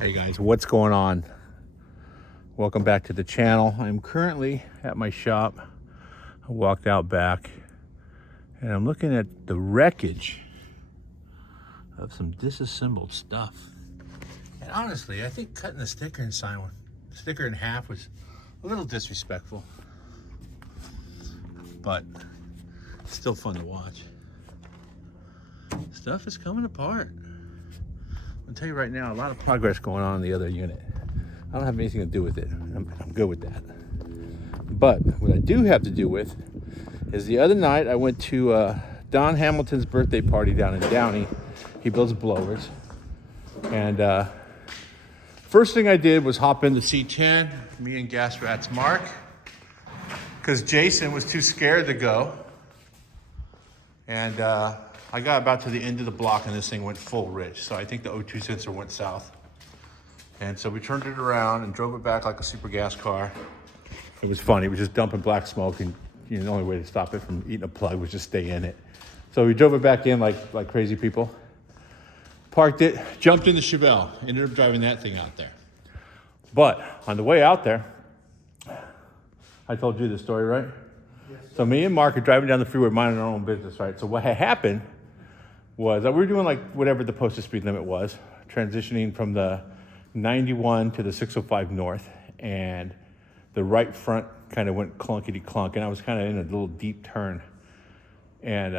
Hey guys, what's going on? Welcome back to the channel. I'm currently at my shop. I walked out back and I'm looking at the wreckage of some disassembled stuff. And honestly, I think cutting the sticker in half was a little disrespectful, but still fun to watch. Stuff is coming apart. I'll tell you right now, a lot of progress going on in the other unit. I don't have anything to do with it. I'm good with that. But what I do have to do with is the other night I went to Don Hamilton's birthday party down in Downey. He builds blowers. And first thing I did was hop into C10, me and Gas Rats Mark, because Jason was too scared to go. And I got about to the end of the block and this thing went full rich. So I think the O2 sensor went south. And so we turned it around and drove it back like a super gas car. It was funny. It was just dumping black smoke, and the only way to stop it from eating a plug was just stay in it. So we drove it back in like crazy people. Parked it, jumped in the Chevelle, ended up driving that thing out there. But on the way out there, I told you the story, right? Yes. So me and Mark are driving down the freeway minding our own business, right? So what had happened was that we were doing like whatever the posted speed limit was, transitioning from the 91 to the 605 north, and the right front kind of went clunkety clunk, and I was kind of in a little deep turn, and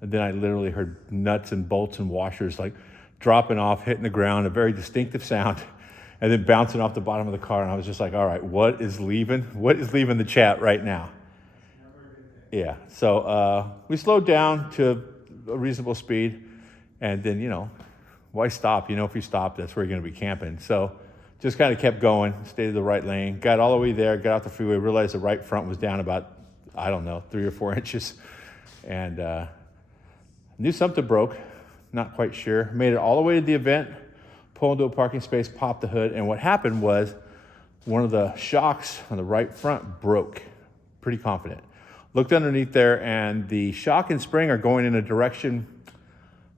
then I literally heard nuts and bolts and washers like dropping off, hitting the ground, a very distinctive sound, and then bouncing off the bottom of the car, and I was just like, all right, what is leaving the chat right now? Yeah, so we slowed down to a reasonable speed, and then, why stop? If you stop, that's where you're going to be camping. So just kind of kept going, stayed in the right lane, got all the way there, got off the freeway, realized the right front was down about, 3 or 4 inches, and knew something broke, not quite sure. Made it all the way to the event, pulled into a parking space, popped the hood, and what happened was one of the shocks on the right front broke, pretty confident. Looked underneath there, and the shock and spring are going in a direction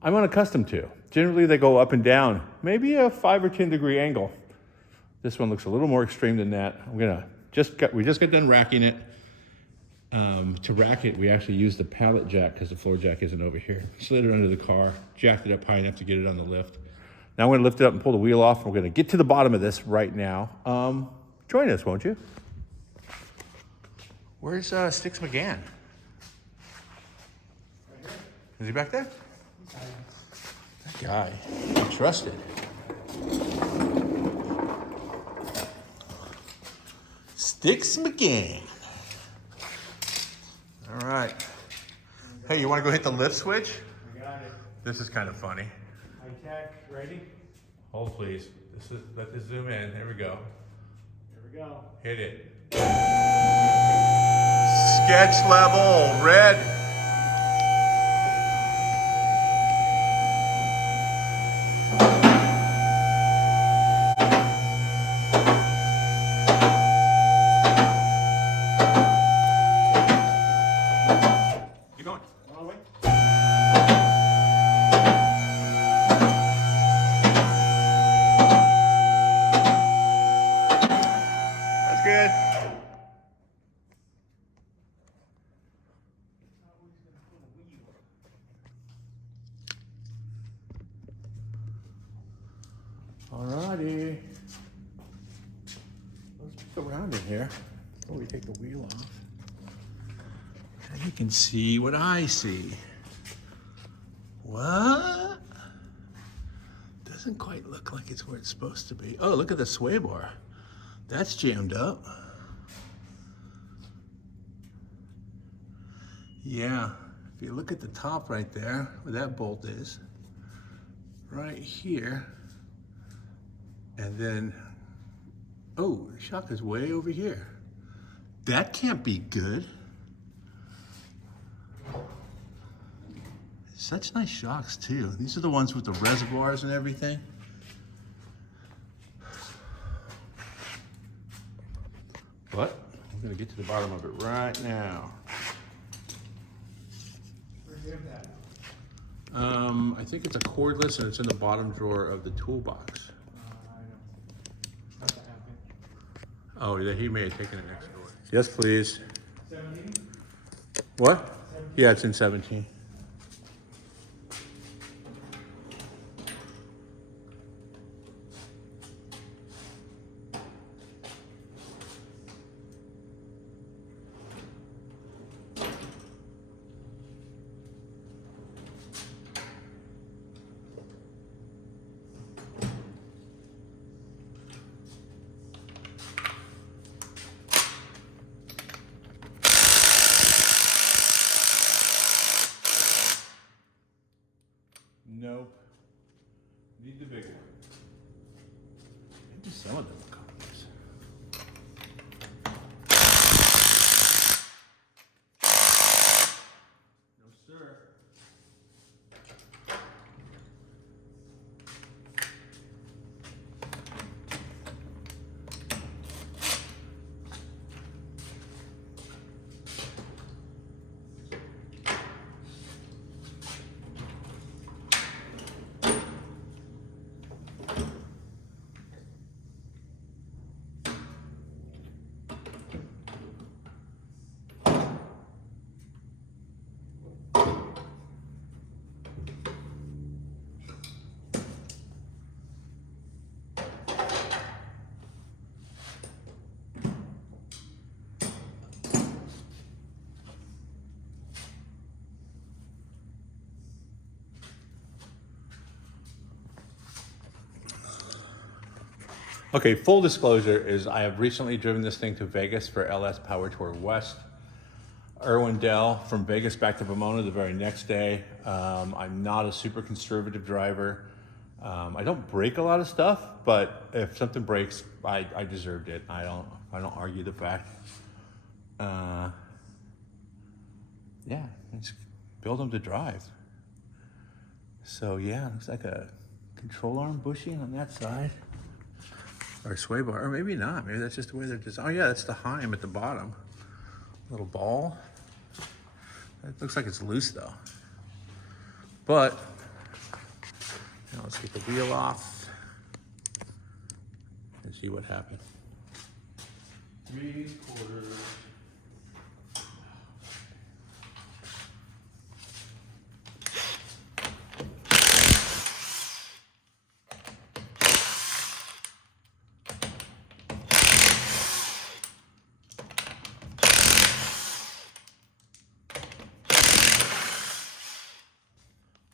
I'm unaccustomed to. Generally, they go up and down, maybe a 5 or 10 degree angle. This one looks a little more extreme than that. We just got done racking it. To rack it, we actually used the pallet jack because the floor jack isn't over here. Slid it under the car, jacked it up high enough to get it on the lift. Now I'm going to lift it up and pull the wheel off. We're going to get to the bottom of this right now. Join us, won't you? Where's Sticks McGann? Right here. Is he back there? That guy, I trusted. Sticks McGann. All right. Hey, you want to go hit the lift switch? I got it. This is kind of funny. High tech, ready? Hold please. Let this zoom in. There we go. Here we go. Hit it. Sketch level, red. Keep going. All the way. That's good. Alrighty. Let's peek around in here before we take the wheel off. And you can see what I see. What? Doesn't quite look like it's where it's supposed to be. Oh, look at the sway bar. That's jammed up. Yeah, if you look at the top right there, where that bolt is, right here, and then, oh, the shock is way over here. That can't be good. Such nice shocks too. These are the ones with the reservoirs and everything. But I'm gonna get to the bottom of it right now. Where'd you have that? I think it's a cordless and it's in the bottom drawer of the toolbox. Oh, yeah, he may have taken it next door. Yes, please. 17? What? 17. Yeah, it's in 17. Nope. Need the big one. Maybe some of them will come with this. No, sir. Okay, full disclosure is I have recently driven this thing to Vegas for LS Power Tour West. Irwindale from Vegas back to Pomona the very next day. I'm not a super conservative driver. I don't break a lot of stuff, but if something breaks, I deserved it. I don't argue the fact. Yeah, just build them to drive. So yeah, looks like a control arm bushing on that side. Or a sway bar, or maybe not. Maybe that's just the way they're designed. Oh yeah, that's the Hi-Ram at the bottom. Little ball. It looks like it's loose though. But, now let's get the wheel off and see what happened. 3/4.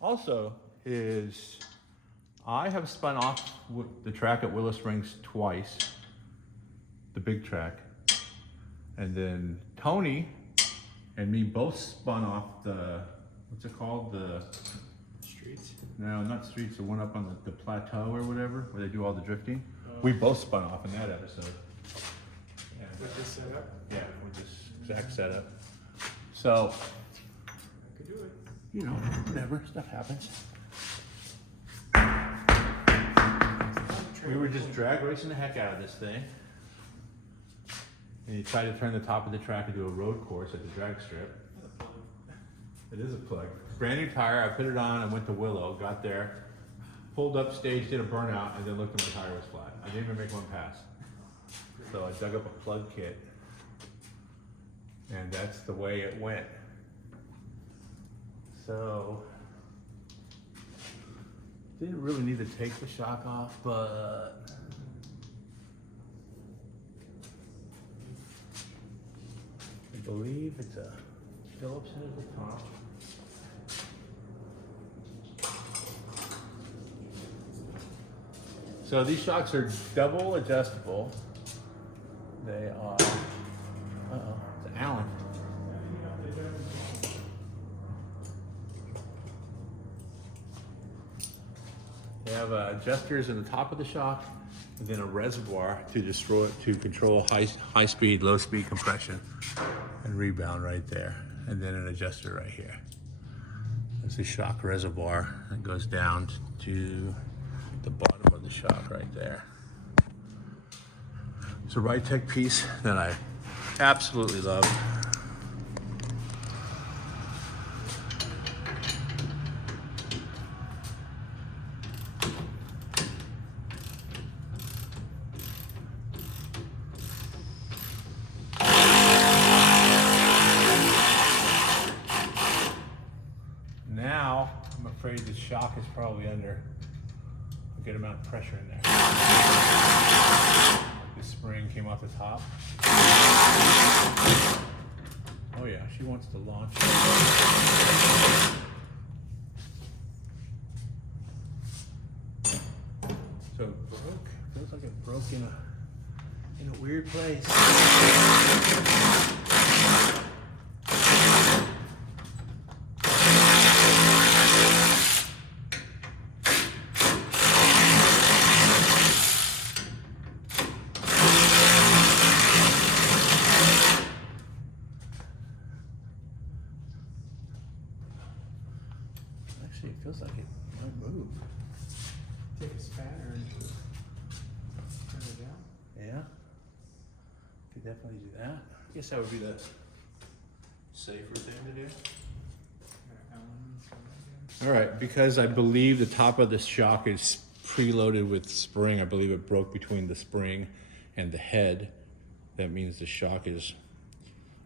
Also is I have spun off the track at Willow Springs twice, the big track, and then Tony and me both spun off the, what's it called, the Streets? no, not streets, the one up on the plateau or whatever, where they do all the drifting. We both spun off in that episode. Yeah, With this setup? yeah, with this exact setup. So, I could do it. you know, whatever, stuff happens. We were just drag racing the heck out of this thing. And you try to turn the top of the track into a road course at the drag strip. It is a plug. Brand new tire, I put it on, I went to Willow, got there, pulled up stage, did a burnout, and then looked and my tire was flat. I didn't even make one pass. So I dug up a plug kit, and that's the way it went. So, didn't really need to take the shock off, but I believe it's a Phillips head at the top. So these shocks are double adjustable. They are, uh-oh, it's Allen. They have adjusters in the top of the shock, and then a reservoir to control high speed, low speed compression and rebound right there, and then an adjuster right here. That's the shock reservoir that goes down to the bottom of the shock right there. It's a Ride-Tech piece that I absolutely love. afraid the shock is probably under a good amount of pressure in there. The spring came off the top. Oh yeah, she wants to launch. So it broke. Feels like it broke in a weird place. Actually, it feels like it might move. Take a spanner and turn it down. Yeah, could definitely do that. I guess that would be the safer thing to do. All right, because I believe the top of the shock is preloaded with spring. I believe it broke between the spring and the head. That means the shock is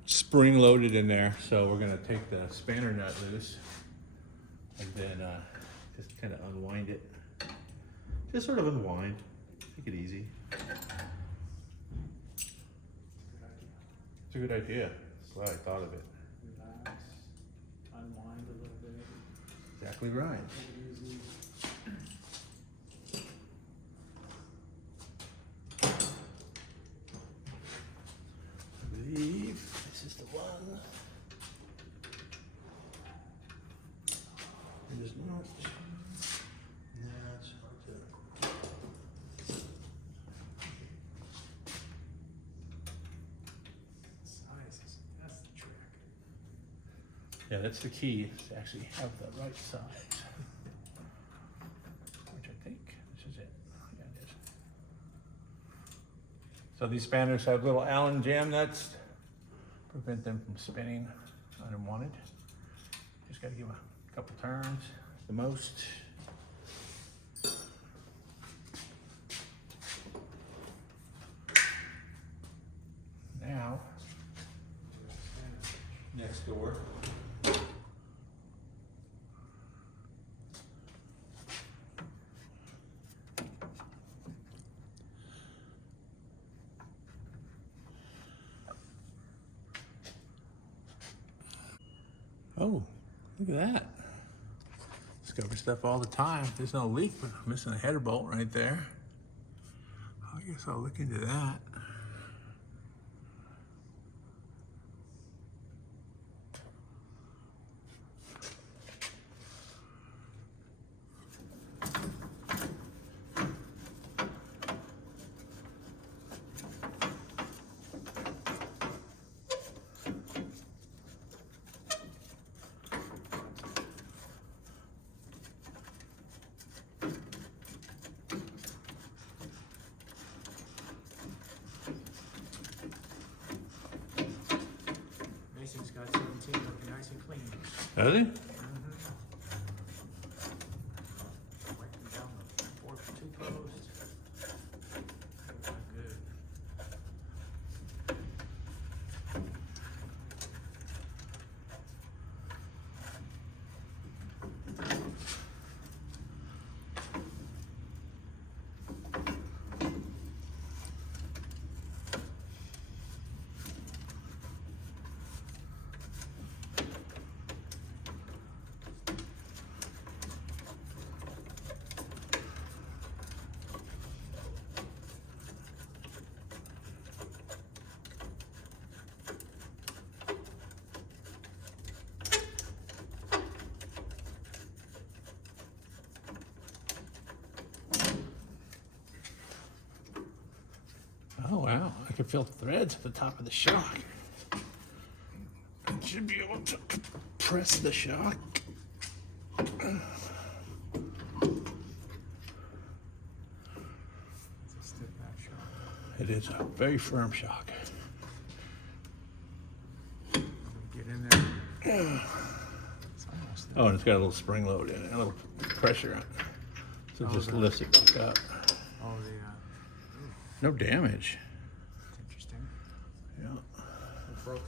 spring loaded in there. So we're gonna take the spanner nut loose and then just kind of unwind it. Just sort of unwind, take it easy. It's a good idea. That's why I thought of it. Relax, unwind a little bit. Exactly right. Take it easy. I believe this is the one. It is not. Yeah, it's hard to. Size, that's the trick. Yeah, that's the key, is to actually have the right size. Which I think this is it. Yeah, it is. So these spanners have little Allen jam nuts, prevent them from spinning unwanted. Just gotta give a couple turns, the most. Now, next door. Oh, look at that. Discover stuff all the time. There's no leak, but I'm missing a header bolt right there. I guess I'll look into that. Mason's got 17 looking nice and clean. Does he? Wiping down the 4-2 post. Looking good. Oh wow, I can feel the threads at the top of the shock. I should be able to press the shock. It's a stiff back shot. It is a very firm shock. Get in there. It's almost there. Oh, and it's got a little spring load in it, a little pressure on it. So it just lifts it back up. Oh, No damage. that's interesting. Yeah. It broke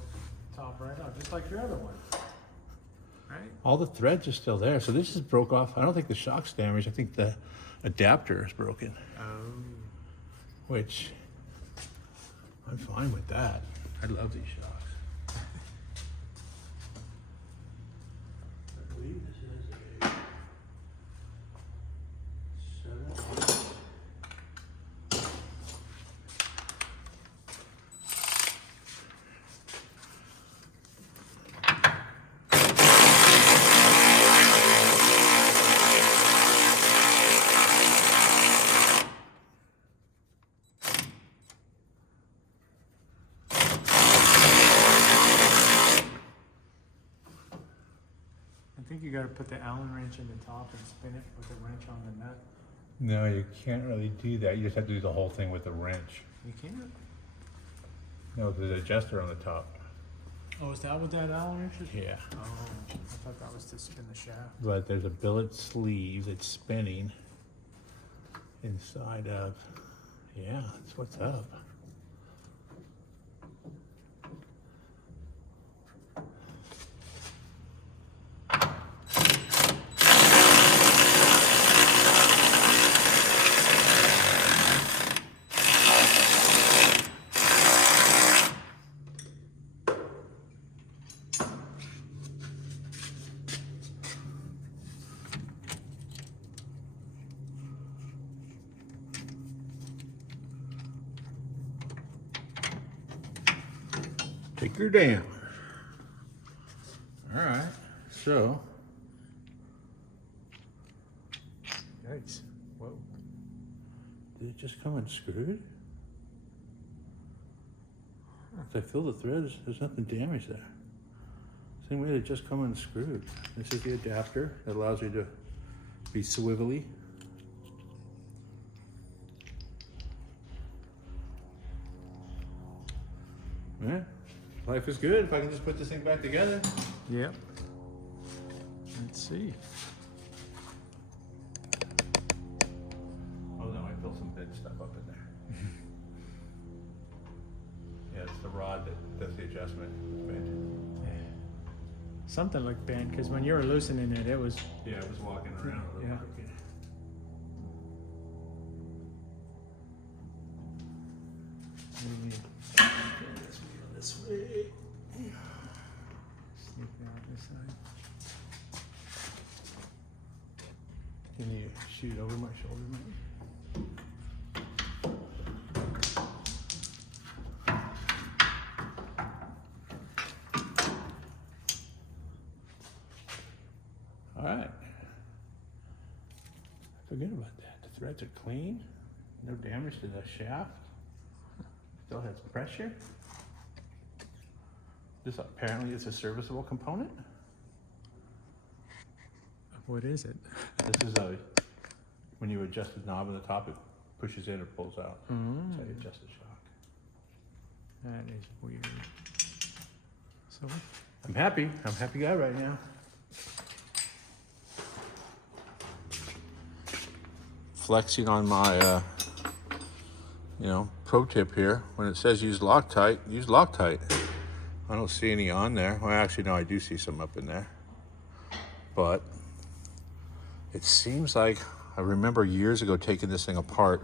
the top right out, just like your other one. Right? All the threads are still there. So this just broke off. I don't think the shock's damaged. I think the adapter is broken. Oh. Which, I'm fine with that. I love these shocks. I believe this is a 7. I think you got to put the Allen wrench in the top and spin it with the wrench on the nut. No, you can't really do that. You just have to do the whole thing with the wrench. You can't? No, there's an adjuster on the top. Oh, is that what that Allen wrench is? Yeah. Oh, I thought that was to spin the shaft. But there's a billet sleeve that's spinning inside of, yeah, that's what's up. Take her down. All right, so. Yikes. Whoa. Did it just come unscrewed? I feel the threads, there's nothing damaged there. Same way they just come unscrewed. This is the adapter that allows you to be swivelly. Yeah, life is good if I can just put this thing back together. Yep. Let's see. Oh no, I feel some bent stuff up in there. Yeah, it's the rod that does the adjustment. It's bent. Yeah. Something looked bent because when you were loosening it, it was. Yeah, I was walking around a little Yeah. crooked. Maybe This way. sneak it out this side. Can you shoot over my shoulder, maybe? All right. Forget about that. The threads are clean. No damage to the shaft. Still has pressure. This apparently is a serviceable component. What is it? This is when you adjust the knob on the top, it pushes in or pulls out. Mm. So you adjust the shock. That is weird. So I'm happy. I'm a happy guy right now. Flexing on my, pro tip here. When it says use Loctite, use Loctite. I don't see any on there. Well, actually, no, I do see some up in there. But it seems like I remember years ago taking this thing apart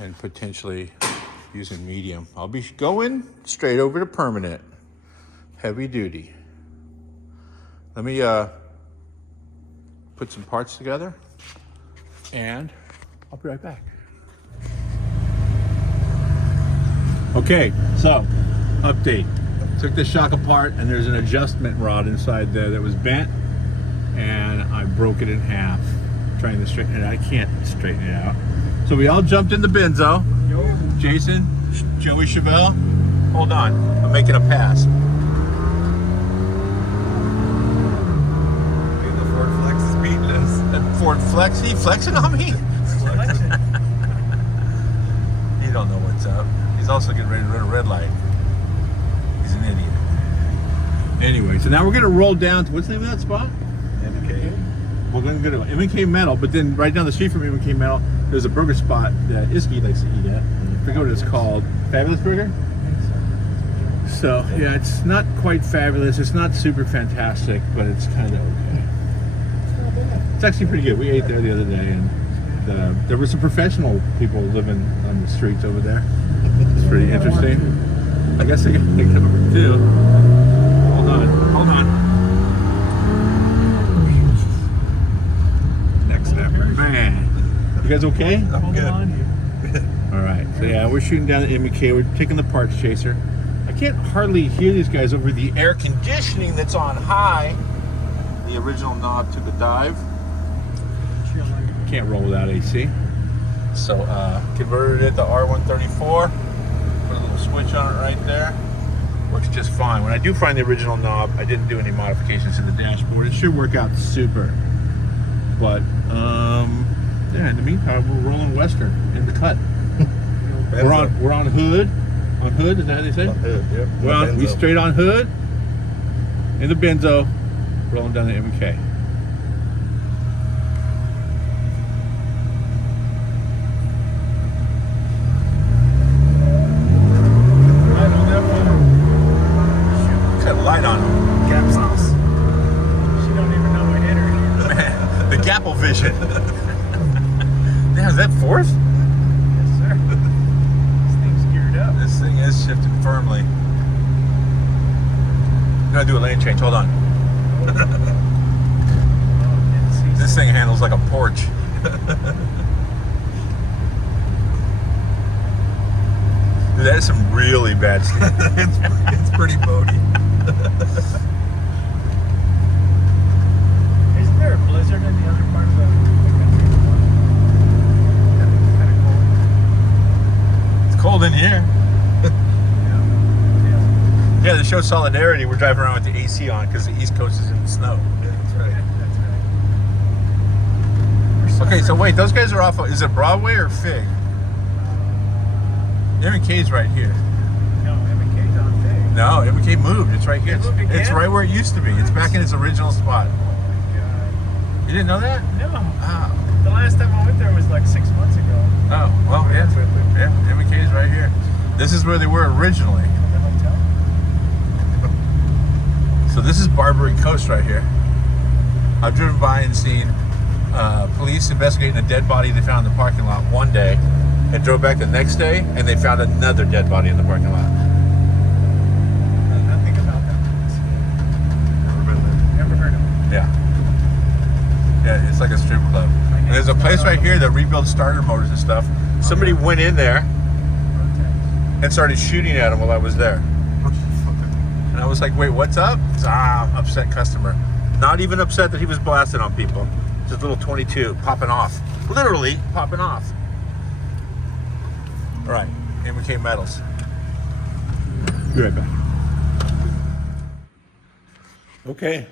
and potentially using medium. I'll be going straight over to permanent, heavy duty. Let me put some parts together and I'll be right back. Okay, so update. Took the shock apart and there's an adjustment rod inside there that was bent and I broke it in half trying to straighten it. I can't straighten it out. So we all jumped in the benzo. Jason, Joey Chevelle. Hold on, I'm making a pass. The Ford Flex is beating us. That Ford Flex, he flexing on me? He don't know what's up. He's also getting ready to run a red light. He's an idiot. Anyway, so now we're gonna roll down to, what's the name of that spot? MK. We're gonna go to M&K Metal, but then right down the street from M&K Metal, there's a burger spot that Iski likes to eat at. I forget what it's called. Fabulous Burger? So yeah, it's not quite fabulous. It's not super fantastic, but it's kind of okay. It's actually pretty good. We ate there the other day, and there were some professional people living on the streets over there. It's pretty interesting. I guess I got number 2. Hold on. Next step, right? Man, you guys okay? I'm good. on here. All right, so yeah, we're shooting down the MK. We're taking the parts chaser. I can't hardly hear these guys over the air conditioning that's on high. The original knob took a dive. Can't roll without AC. So converted it to R134. Put a little switch on it right there. Works just fine. When I do find the original knob, I didn't do any modifications to the dashboard. It should work out super. But yeah, in the meantime, we're rolling Western in the cut. We're on hood. On hood, is that how they say? On hood, yep. Well, we straight on hood in the benzo, rolling down the MK. Got a light on him. Gap sauce. She don't even know what hit her. Man, the Gapple vision. Damn, is that fourth? Yes, sir. This thing's geared up. This thing is shifting firmly. I'm gonna do a lane change. Hold on. This thing handles like a porch. Dude, that is some really bad stuff. it's pretty boaty. Isn't there a blizzard in the other part of the country? Kind of cold. It's cold in here. Yeah. Yeah, to show solidarity, we're driving around with the AC on because the East Coast is in the snow. That's right. That's right. Okay, so wait, those guys are off of, is it Broadway or Fig? M&K's right here. No, M&K's on Fig. No, M&K moved. It's right here. It moved again? It's right where it used to be. It's back in its original spot. Oh my God. You didn't know that? No. Oh. The last time I went there was like 6 months ago. Oh, well, yeah. Yeah, M&K's right here. This is where they were originally. The hotel. So this is Barbary Coast right here. I've driven by and seen police investigating a dead body they found in the parking lot one day, and drove back the next day, and they found another dead body in the parking lot. Nothing about that place. Never been there. Never heard of it. Yeah. Yeah, it's like a strip club. And there's a place right here that rebuilds starter motors and stuff. Somebody went in there and started shooting at him while I was there. And I was like, wait, what's up? Upset customer. Not even upset that he was blasting on people. Just a little 22 popping off. Literally popping off. All right, M&K Metals. Be right back. Okay,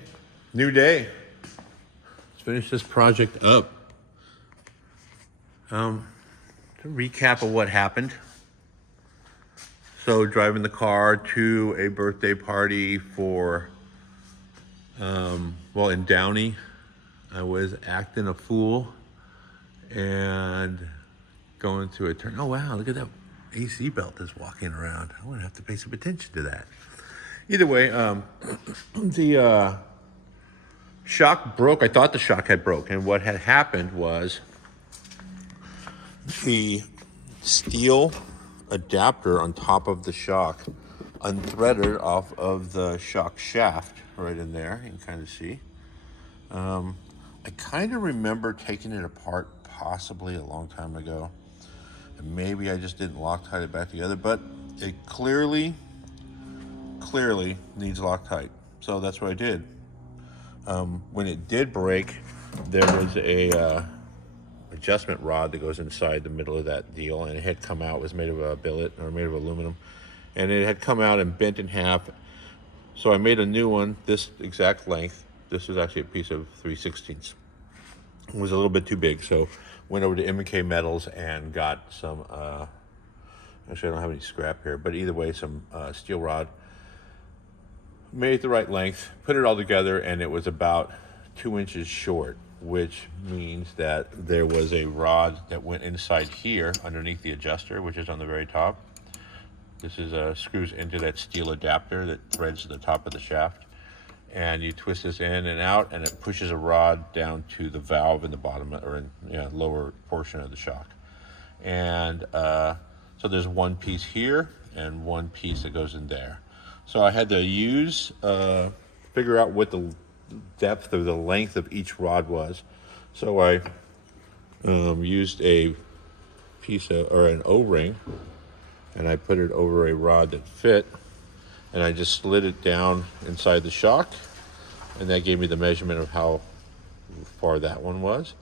new day. Let's finish this project up. To recap of what happened. So driving the car to a birthday party for, in Downey, I was acting a fool and going through a turn. Oh wow, look at that AC belt that's walking around. I want to have to pay some attention to that. Either way, the shock broke. I thought the shock had broke, and what had happened was the steel adapter on top of the shock unthreaded off of the shock shaft right in there. You can kind of see. I kind of remember taking it apart possibly a long time ago, and maybe I just didn't Loctite it back together, but it clearly needs Loctite, so that's what I did. When it did break, there was a adjustment rod that goes inside the middle of that deal, and it had come out. It was made of a billet, or made of aluminum, and it had come out and bent in half. So I made a new one this exact length. This was actually a piece of 3/16. It was a little bit too big, so went over to M&K Metals and got some, actually I don't have any scrap here, but either way, some steel rod. Made it the right length, put it all together, and it was about 2 inches short, which means that there was a rod that went inside here underneath the adjuster, which is on the very top. This is screws into that steel adapter that threads the top of the shaft. And you twist this in and out, and it pushes a rod down to the valve in the bottom, or in lower portion of the shock. And so there's one piece here and one piece that goes in there. So I had to figure out what the depth or the length of each rod was. So I used a piece of, or an O-ring, and I put it over a rod that fit, and I just slid it down inside the shock, and that gave me the measurement of how far that one was.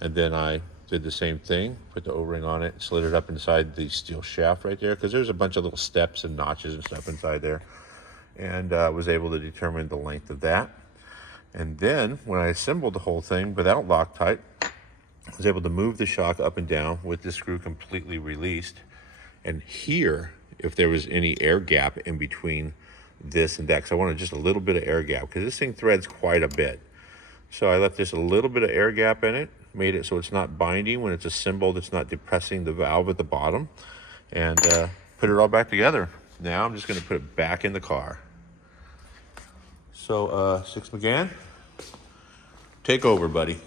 And then I did the same thing, put the O-ring on it, slid it up inside the steel shaft right there, because there's a bunch of little steps and notches and stuff inside there, and was able to determine the length of that. And then when I assembled the whole thing without Loctite, I was able to move the shock up and down with the screw completely released. And here, if there was any air gap in between this and that, because I wanted just a little bit of air gap, because this thing threads quite a bit. So I left just a little bit of air gap in it, made it so it's not binding when it's assembled, it's not depressing the valve at the bottom, and put it all back together. Now I'm just going to put it back in the car. So Six McGann, take over, buddy.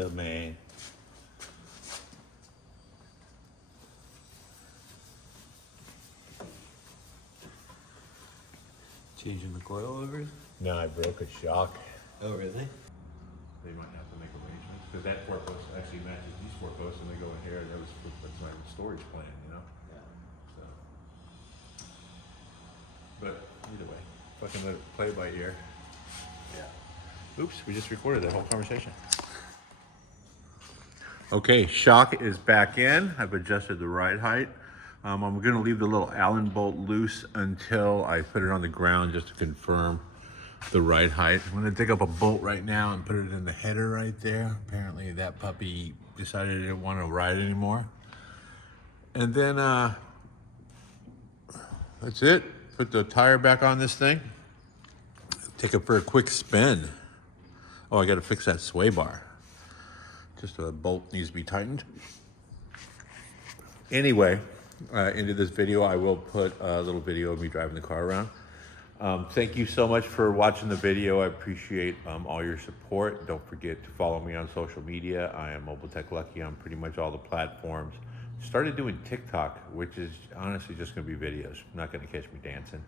the man. Changing the coilovers? No, I broke a shock. Oh, really? They might have to make arrangements because that four post actually matches these four posts, and they go in here. That's my storage plan, you know. Yeah. So, but either way, fucking let it play by ear. Yeah. Oops, we just recorded that whole conversation. Okay, shock is back in. I've adjusted the ride height. I'm going to leave the little Allen bolt loose until I put it on the ground just to confirm the ride height. I'm going to dig up a bolt right now and put it in the header right there. Apparently that puppy decided it didn't want to ride anymore. And then that's it. Put the tire back on this thing. Take it for a quick spin. Oh, I got to fix that sway bar. Just a bolt needs to be tightened. Anyway, into this video, I will put a little video of me driving the car around. Thank you so much for watching the video. I appreciate all your support. Don't forget to follow me on social media. I am Mobile Tech Lucky on pretty much all the platforms. Started doing TikTok, which is honestly just going to be videos. Not going to catch me dancing.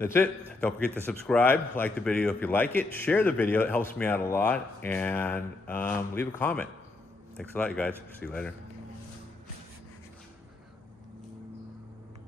That's it. Don't forget to subscribe, like the video if you like it, share the video, it helps me out a lot, and leave a comment. Thanks a lot, you guys. See you later.